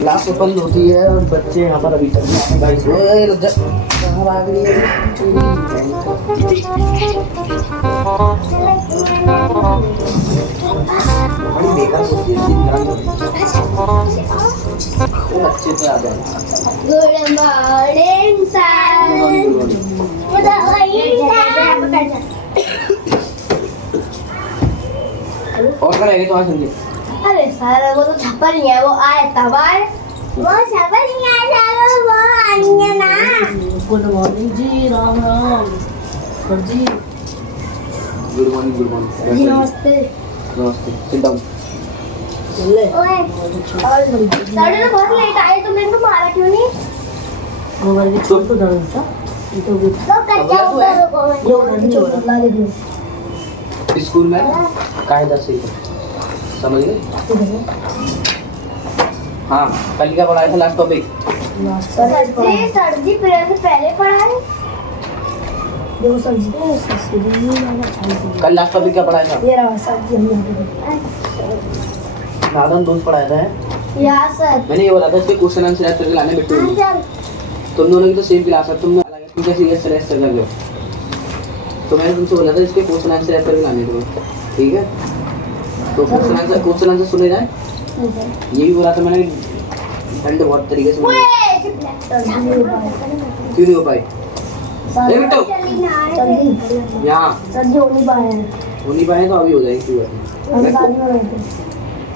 Class open होती है और बच्चे यहाँ पर अभी तक नहीं आए भाई। कहाँ भाग रही है? बड़ी बेकार होती है, तो अच्छे से आ जाए। Good morning sir. और क्या रहेगा तुम्हारा संजय? अरे सर वो तो छप्पर नहीं है, वो आए तबार। वो छप्पर नहीं है सर, वो आएंगे ना। Good morning ji, Ram Ram sir ji. Good morning, good morning. जी नमस्ते। नमस्ते, सिट डाउन। चले ओए और सर तो बहुत लेट आए, तुमने इनको मारा क्यों नहीं? वो वाले छोड़ तो डाल था ये तो तो कच्चा ऊपर को वो नहीं हो रहा। ला दे दो। स्कूल में कायदा से समझ गए? हाँ, कल क्या पढ़ाया था लास्ट टॉपिक? सर जी पीरियड से पहले पढ़ाए। देखो सर जी तो स्कूल में जाना चाहिए। कल लास्ट टॉपिक क्या पढ़ाया था? ये रहा सर जी, हमने नादन दोस्त पढ़ाया था। या सर। मैंने ये बोला था इसके क्वेश्चन आंसर याद करके लाने बिट्टू ने। तुम दोनों की तो सेम क्लास है, तुम अलग है, कैसे ये स्ट्रेस कर रहे हो? तो मैंने तुमसे बोला था इसके क्वेश्चन आंसर याद करके लाने तुम्हें, ठीक है? तो क्वेश्चन आंसर सुने जाए। ये भी बोला था मैंने, ठंड बहुत तरीके से क्यों नहीं हो पाई? यहाँ सर जी हो नहीं पाए हैं। हो नहीं पाए तो अभी हो जाएगी। क्यों हम शादी में गए थे।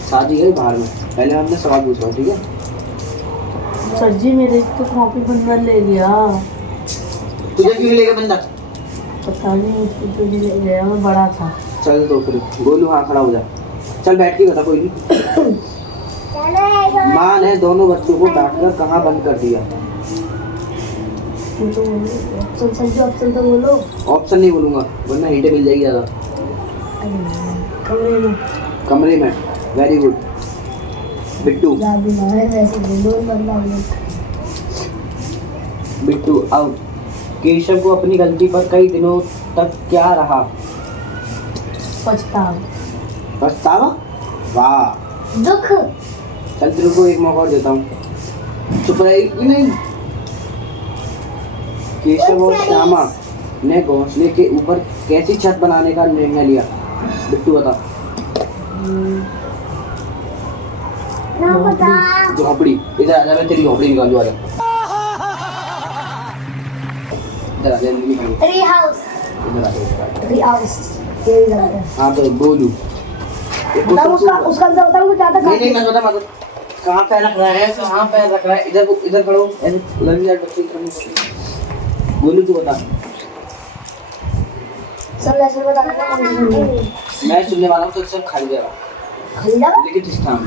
शादी गई बाहर में, पहले मैं अपने सवाल पूछा, ठीक है? सर जी मेरे तो कॉपी बंदा ले गया। तुझे क्यों लेगा बंदा? पता नहीं उसको क्यों ले गया, मैं बड़ा था। चल तो फिर गोलू, हाँ खड़ा हो जा। चल बैठ के बता, कोई नहीं। माँ ने दोनों बच्चों को डांटकर कहाँ बंद कर दिया? सर जी ऑप्शन तो बोलो। ऑप्शन नहीं बोलूंगा वरना हिंटे मिल जाएगी ज़्यादा। कमरे में। कमरे में, वेरी गुड बिट्टू। वैसे बोलो बंदा। बिट्टू आउट। केशव को अपनी गलती पर कई दिनों तक क्या रहा? पछतावा। वाह, दुख। चल तेरे को एक मौका और देता हूँ, चुप रहेगी नहीं? केशव और श्यामा ने घोंसले के ऊपर कैसी छत बनाने का निर्णय लिया? बिट्टू बता। झोपड़ी। इधर आजा, मैं तेरी झोपड़ी निकालूं, आजा इधर आजा, निकालूं। Tree house. इधर आजा। ट्री हाउस ये लगा है। हाँ तो बोलू। उसका बताऊँ क्या था? नहीं मैं बता मत। कहाँ पैर रख रहा है, कहाँ पैर रख रहा है? इधर खड़ो, लग जा बच्चे की। बोलू तू बता। सर ऐसे बताना। मैं सुनने वाला हूँ तो सब खाली जाएगा। खरीदा लेकिन इस टाइम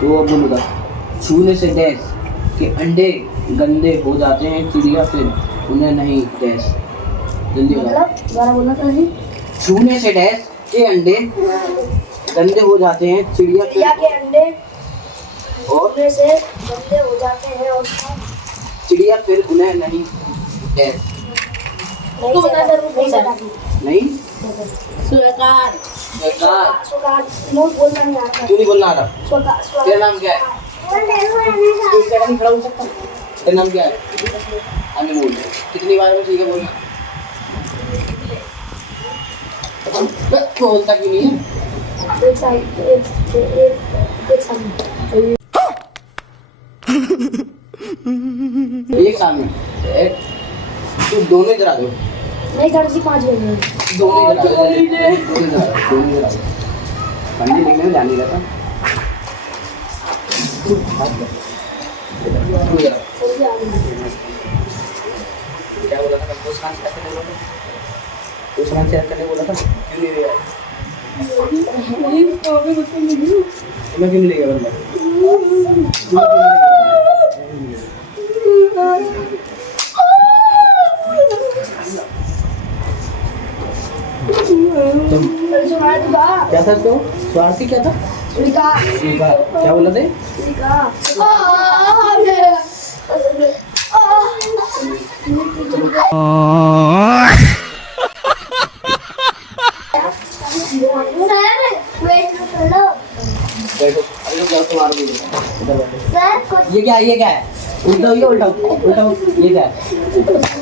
तो अब बोलूँगा, छूने से डैश के अंडे गंदे हो जाते हैं, चिड़िया फिर उन्हें नहीं डैश। जल्दी बता। मतलब दोबारा बोलना सर जी। छूने से डैश के अंडे गंदे हो जाते हैं, चिड़िया चिड़िया के अंडे और उनमें से गंदे हो जाते हैं और चिड़िया फिर उन्हें नहीं डैश। उसको बता सर, नहीं सर नहीं स्वीकार बेकार। स्वीकार नोट बोलना नहीं आता। क्यों नहीं बोलना आ रहा? स्वीकार तेरा नाम क्या है? एक सेकंड नहीं खड़ा हो सकता? तेरा नाम क्या है? अनमोल। कितनी बार में ठीक है बोलना? बोलता क्यों नहीं है? एक साइड एक साइड एक सामने तू दोनों इधर आ जाओ। नहीं सर जी 5 बजे दोनों इधर आ जाओ। दोनों इधर आ जाओ। पंडित लिखने में ध्यान नहीं रहता। क्या बोला था? क्वेश्चन आंसर करने बोला था। क्यों नहीं लिया? मैं क्यों नहीं लेगा बंदा? क्या था तो? स्वार्थी क्या था? स्वीकार। क्या बोला थे? बैठो, अभी तो मार दूंगा। ये क्या है, ये क्या है? उल्टा ये उल्टा उल्टा ये क्या है?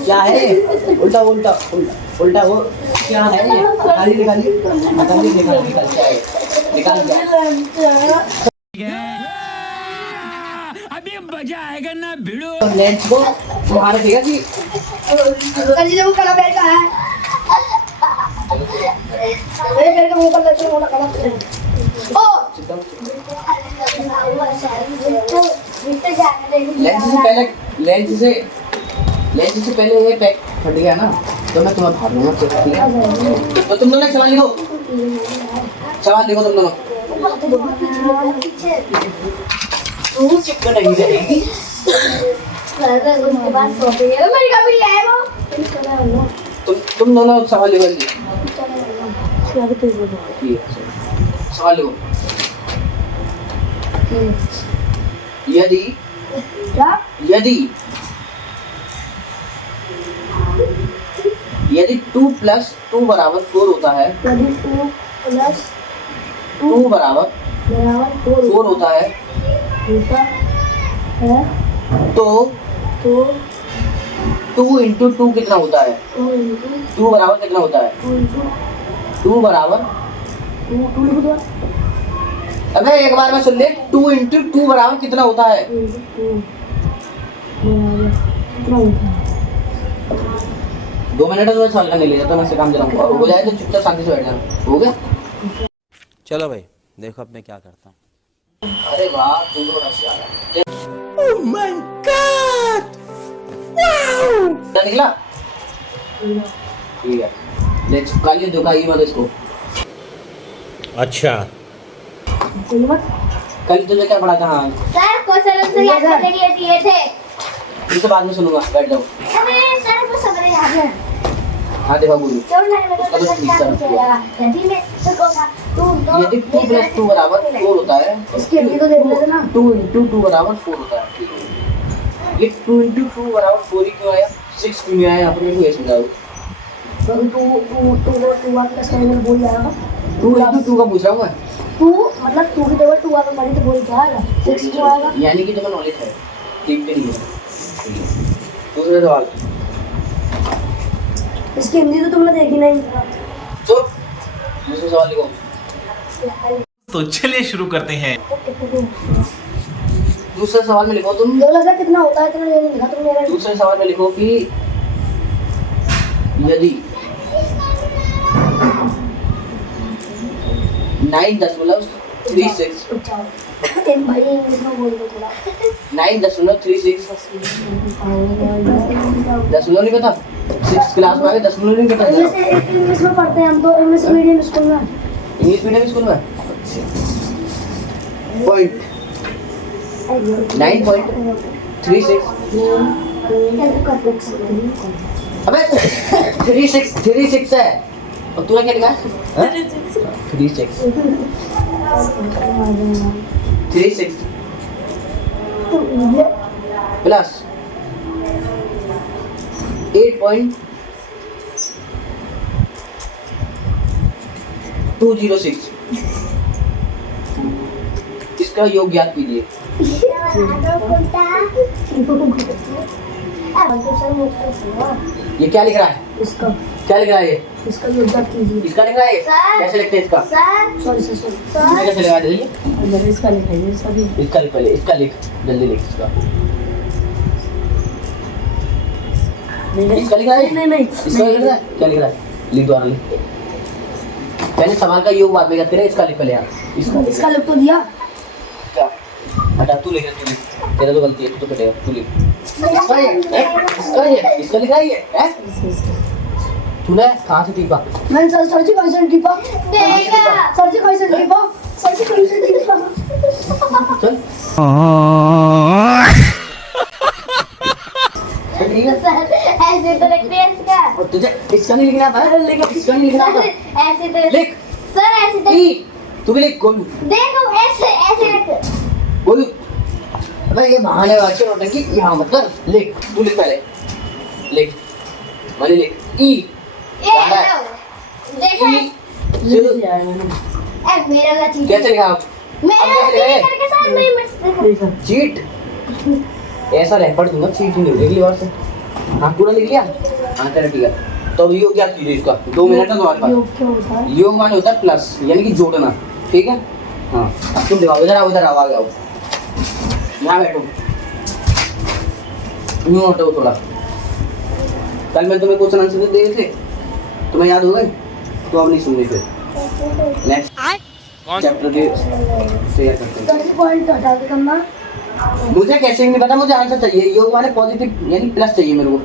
क्या है ये? उल्टा उल्टा उल्टा उल्टा वो क्या है ये? निकालिए निकालिए निकालिए निकालिए निकाल क्या है? निकाल क्या है? अभी मजा आएगा ना भिड़ो। लेंस को बाहर रखिएगा कि कर जी वो काला पैर का है मेरे पैर का मुंह पर लगता है मोटा काला पैर ओ लेंस से पहले ये पैक फट गया ना, तो मैं तुम्हें भाग लूंगा, ठीक है? तो तुम दोनों एक सवाल लिखो, सवाल लिखो तुम दोनों। तू चिपका नहीं रहेगी। उसके बाद सो गई है मेरी कभी है वो तुम दोनों सवाल लिखो जल्दी। सवाल लिखो। यदि क्या यदि 2 + 2 = 4 होता है, यदि 2 2 बराबर 4 होता है, तो 2 × 2 कितना होता है? 2 बराबर कितना होता है? 2 बराबर अबे एक बार में सुन ले, 2 × 2 बराबर कितना होता है? 2 मिनट में सवाल करने ले जाता, मैं से काम चलाऊंगा, हो जाए तो चुपचाप शांति से बैठ जाना, हो गया? चलो भाई देखो अब मैं क्या करता हूँ। अरे वाह तुम तो होशियार है। Oh my God, wow. क्या निकला? ठीक है, ले चिपका लिए, दुखाइए मत इसको। अच्छा कल तुझे क्या पढ़ा था? हाँ सर क्वेश्चन आंसर याद करने के लिए दिए थे। इसे बाद में सुनूंगा, बैठ जाओ। अरे सर वो सब याद है हाँ देखा गुरु। चलो ना मैं तो क्या पूछेगा यदि मैं तो कहूंगा यदि 2 + 2 = 4 होता है, इसके लिए तो देख लेते ना 2 × 2 = 4 होता है, ठीक है? ये 2 × 2 = 4 ही क्यों आया? 6 क्यों नहीं आया? यहाँ पर मेरे को ये समझाओ। तो टू वन प्लस करने में बोल जाएगा 2 × 2 का पूछ रहा हूँ मैं, टू मतलब टू की जगह 2 आकर मरी तो बोल क्या आएगा 6 क्यों आएगा यानी कि तुम्हें नॉलेज है, ठीक भी नहीं है। दूसरा सवाल, इसकी हिंदी तो तुमने देखी नहीं चुप। दूसरा सवाल लिखो। तो चलिए शुरू करते हैं। दूसरा सवाल में लिखो तुम। 2000 कितना होता है इतना ये नहीं लिखा तुम मेरा दूसरे सवाल में लिखो कि यदि 9.36 एक भाई इंग्लिश में बोल दो थोड़ा 9.36 दशमलव नहीं पता? 6th क्लास में आगे दशमलव नहीं पता? इंग्लिश में पढ़ते हैं हम तो इंग्लिश मीडियम स्कूल में इंग्लिश मीडियम स्कूल में पॉइंट 9.36 अबे 36 है और तूने क्या लिखा? 36 प्लस 8.206 इसका योग ज्ञात कीजिए। ये क्या लिख रहा है? इसका क्या लिख रहा है ये? इसका योगदान कीजिए इसका लिख रहा है ये? सर। कैसे लिखते हैं इसका? सर सॉरी इसमें कैसे लगा दीजिए? अंदर इसका लिखाइए इसका भी इसका लिख, पहले इसका लिख, जल्दी लिख इसका। इसका लिख रहा है? नहीं इसका लिख रहा है? क्या लिख रहा है? लिख दो, लिख। पहले सवाल का योग बाद में करते रहे, इसका लिख पहले यार। इसका लिख तो दिया क्या? हटा, तू लिख, तू लिख, तेरा तो गलती है, तू तो कटेगा, तू लिख। इसका लिखा है ये, हैं? तूने कहाँ से टीपा? मैंने सर जी कैसे टीपा देखा सर जी कैसे टीपा चल ठीक है। सर ऐसे तो लिखते हैं इसका और तुझे इसका नहीं लिखना था? इसका नहीं लिखना था? ऐसे तो लिख। सर ऐसे तो ई, तू भी लिख, गोलू देखो ऐसे लिख गोलू। अबे ये बहाने वाचे नौटंकी यहाँ मत कर, लिख, तू लिख पहले, लिख, मैंने लिख ई देखो मेरा वाला चीट कैसे लिखा आप? मेरा करके सर मेरी चीट ऐसा रैपर दूंगा, चीट नहीं होगी अगली बार से। हाँ पूरा लिख लिया? हाँ चलो ठीक है। तो अब योग क्या कीजिए इसका, 2 मिनट है तुम्हारे पास। योग क्या होता है? योग माने होता है प्लस, यानी कि जोड़ना, ठीक है। हाँ अब तुम दिखाओ, इधर आओ, इधर आओ, आगे आओ, यहाँ बैठो, यूँ हटो थोड़ा। कल मैं तुम्हें क्वेश्चन आंसर दे रहे थे, तुम्हें याद हो गए? तो अब नहीं सुननी फिर। नेक्स्ट चैप्टर के शेयर करते हैं। तो ऐसे पॉइंट हटा के करना। मुझे कैसे नहीं पता, मुझे आंसर चाहिए। योग माने पॉजिटिव यानी प्लस चाहिए मेरे को।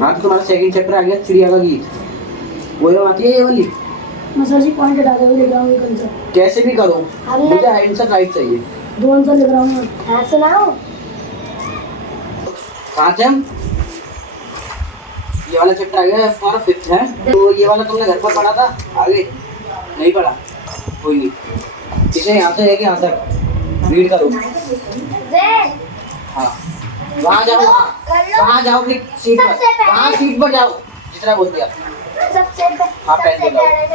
हाँ तो तुम्हारा सेकंड चैप्टर आ गया, चिड़िया का गीत। वो आती है ये वाली। मैं सर जी पॉइंट हटा के भी लिख रहा हूँ कल से। कैसे भी करो, मुझे आंसर राइट चाहिए। 2 आंसर लिख रहा हूँ मैं। हाँ सुनाओ। कहाँ थे हम? ये वाला चैप्टर आ गया तुम्हारा 5th है। तो ये वाला तुमने घर पर पढ़ा था, आगे नहीं पढ़ा, कोई नहीं। इसे यहाँ से लेके यहाँ तक रीड करो। हाँ वहाँ जाओ, वहाँ जाओ, फिर सीट पर, वहाँ सीट पर जाओ, जितना बोलते हैं। सबसे हाँ, पहन के पहले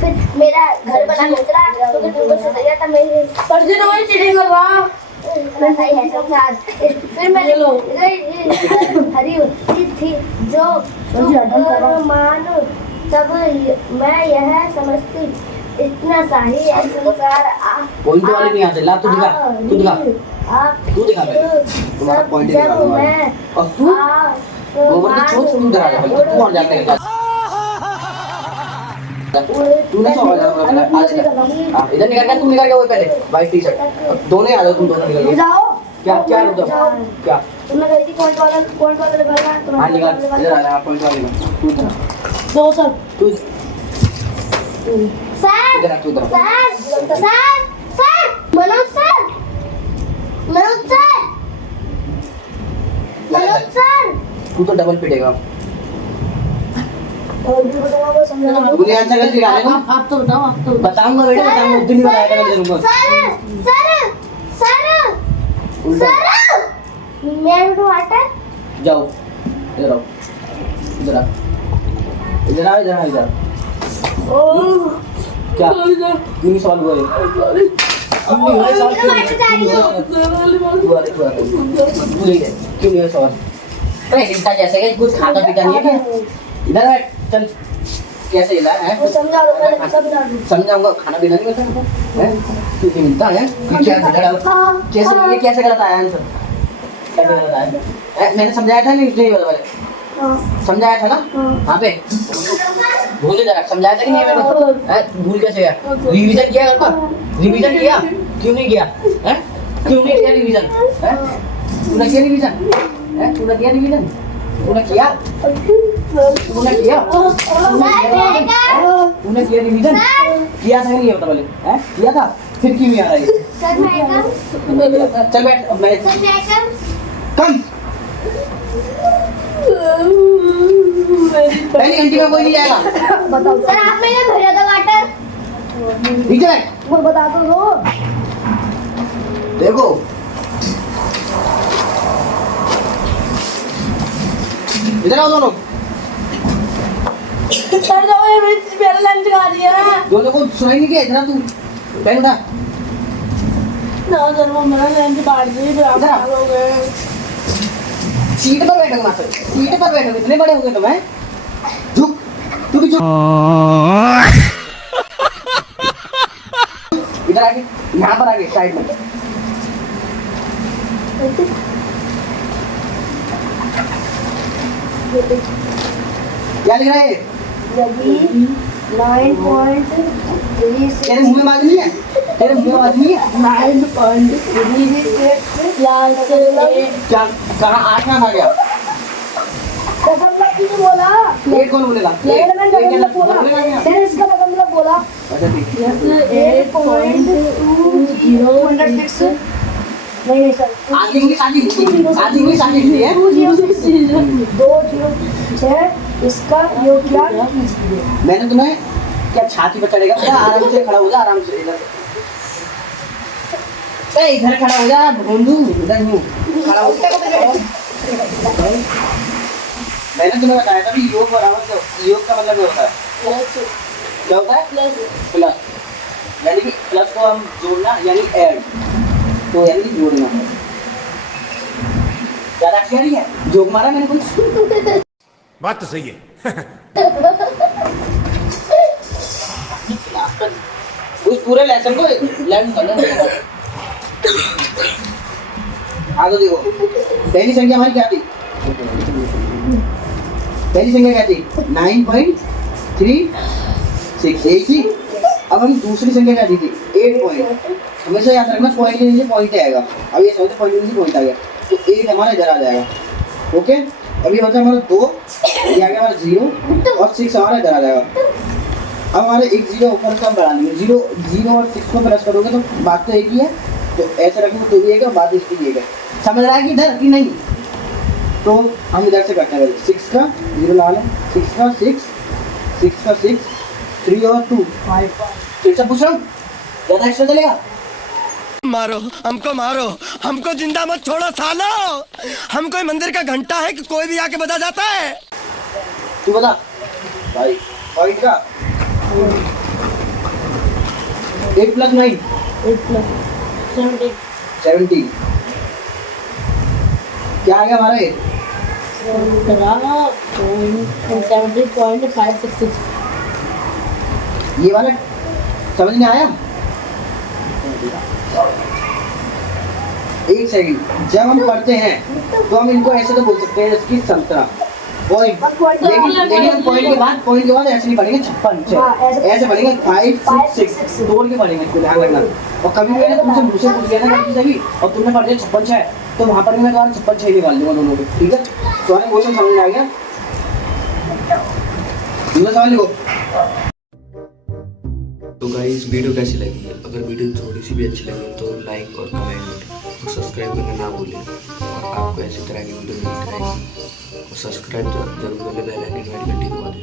फिर मेरा घर बना दूसरा, तो फिर तुमको से तैयार था मेरे पर जी तो वही चीटिंग कर रहा। सही है सब साथ। फिर मैंने हरी थी जो मान, तब मैं यह समझती इतना सही है संसार। कोई तो वाले नहीं आते। ला तू दिखा, तू दिखा, तू दिखा पहले। तुम्हारा पॉइंट दिखा तुम्हारा। और तू वो बोलते छोड़, तू इधर आ जा, तू और जाते हैं। तूने सो वाला बोला आज का। हां इधर निकल के, तुम निकल के वो पहले वाइट टी-शर्ट। दोनों आ जाओ, तुम दोनों निकल के जाओ। क्या क्या रुक जाओ, क्या तुमने कही थी पॉइंट वाला निकालना। हां निकल, इधर आ जा, पॉइंट वाले में 2 सर। तू सर इधर आ, तू इधर sir sir sir Manoj sir, Manoj sir, Manoj sir. तू तो डबल पिटेगा। और भी बताओ वो समझाना। मुझे आंसर कर दिया ना। आप तो बताओ, आप तो बताऊंगा बेटा, बताऊंगा, उस दिन ही बताया था मैं तेरे सर सर सर को। सर मैं तो वाटर। जाओ इधर आओ, इधर आ, इधर आ, इधर आ, इधर आ। क्या क्यों नहीं सॉल्व हुआ ये? क्यों नहीं हुआ सॉल्व? क्यों नहीं है? क्यों नहीं है सॉल्व? अरे हिलता जैसे कि कुछ खाता पीता नहीं है क्या? इधर बैठ, चल। कैसे हिला है? वो समझा दो, पहले समझा दो। समझाऊंगा, खाना पीना नहीं मिलता हमको, हैं? क्यों नहीं मिलता है? क्या कैसे ये कैसे गलत आया आंसर? कैसे गलत आया? मैंने समझाया था नहीं, नहीं वाले समझाया था ना? हाँ पे भूल जरा, समझाया था कि नहीं मैंने? भूल कैसे गया? रिवीजन किया घर पर? रिवीजन किया? क्यों नहीं किया? हैं? क्यों नहीं किया रिवीजन? हैं? तूने किया रिवीजन? हैं? तूने किया रिवीजन? तूने किया? तूने किया? तूने किया रिवीजन? किया था नहीं ये बता पहले? हैं? किया था? फिर क्यों नहीं आ रहा ये? सर मैं चल बैठ, अब मैं कम। पहली घंटी में कोई नहीं आएगा। बताओ सर आप मैंने भरा था वाटर। नीचे बैठ। वो बता दो। देखो इधर आओ दोनों। सर जाओ, ये मेरा लंच खा दिया। दोनों को सुनाई नहीं किया? इधर तू पहन उठा। ना सर वो मेरा लंच काट दिया, फिर आप खराब हो गए। सीट पर बैठो ना सर, सीट पर बैठो। इतने बड़े हो गए तुम, हैं? झुक, तू भी झुक। इधर आके, यहाँ पर आके साइड में। क्या लिख रहा है? यदि 9.36 तेरे मुंह में बात नहीं है? तेरे मुंह में बात नहीं है? 9.36 क्या कहाँ आठ कहाँ आ गया? दशमलव किसने बोला? एक कौन बोलेगा? लेकिन मैंने एक दशमलव बोला। बोलेगा क्या? मैंने इसका दशमलव बोला। अच्छा ठीक है। 8.20 नहीं सर, आज इंग्लिश है? 206। इसका योग क्या कीजिए? मैंने तुम्हें क्या छाती पर चढ़ेगा? बेटा आराम से खड़ा हो जा, आराम से। इधर इधर खड़ा हो जा, ढूंढू इधर हूँ, खड़ा हो जा। मैंने तुम्हें बताया था भी योग बराबर योग का मतलब होता है क्या होता है प्लस, यानी कि प्लस को हम जोड़ना यानी ऐड, तो यानी कि जोड़ना। ज्यादा अच्छी आ रही है जोक मारा मैंने कुछ। बात तो सही है। उस पूरे लेसन को लर्न कर लो। हाँ तो देखो पहली संख्या हमारी क्या थी, पहली संख्या क्या थी 9.36 यही थी। अब हम दूसरी संख्या क्या दी थी 8 हमेशा याद रखना पॉइंट के नीचे पॉइंट आएगा। अब ये समझते पॉइंट के नीचे पॉइंट आ गया तो 8 हमारा इधर आ जाएगा। ओके अभी बचा हमारा 2, ये आ गया हमारा 0 और 6 हमारा इधर आ जाएगा। अब हमारे एक 0 ऊपर से हम बढ़ा लेंगे, 0 और 6 को प्लस करोगे तो बात तो एक ही है, तो ऐसे रखेंगे तो भी एक है, बात इसकी भी एक है। समझ रहा है कि इधर कि नहीं? तो हम इधर से करते हैं 6 का 0 ला लें, 6 का 6, 3 और 2 5। फिर से पूछ रहा हूँ ज़्यादा एक्स्ट्रा चलेगा? मारो हमको जिंदा मत छोड़ो सालो, हम कोई मंदिर का घंटा है कि कोई भी आके बजा जाता है। तू बता भाई पॉइंट का 8 + 9 17 क्या आ गया हमारा ये 70.566। ये वाला समझ में आया? एक सेकंड, जब हम पढ़ते हैं तो हम इनको ऐसे तो बोल सकते हैं जैसे कि संतरा पॉइंट, लेकिन हम पॉइंट के बाद ऐसे नहीं पढ़ेंगे 56 ऐसे पढ़ेंगे 5 6 6 तोड़ के पढ़ेंगे, इसको ध्यान रखना। और कभी भी मैंने तुमसे मुझसे पूछ लिया ना गलती से भी और तुमने पढ़ लिया 56 है तो वहाँ पर मैं तुम्हारा 56 निकाल दूंगा दोनों को, ठीक है? तुम्हारे क्वेश्चन समझ में आ गया? समझ लो। तो गाइस वीडियो कैसी लगी? अगर वीडियो थोड़ी सी भी अच्छी लगी तो लाइक और कमेंट और सब्सक्राइब करना ना भूलें। और आपको ऐसी तरह की वीडियो मिलती रहेगी और सब्सक्राइब जरूर करें, बेल आइकन घंटी दबा दें।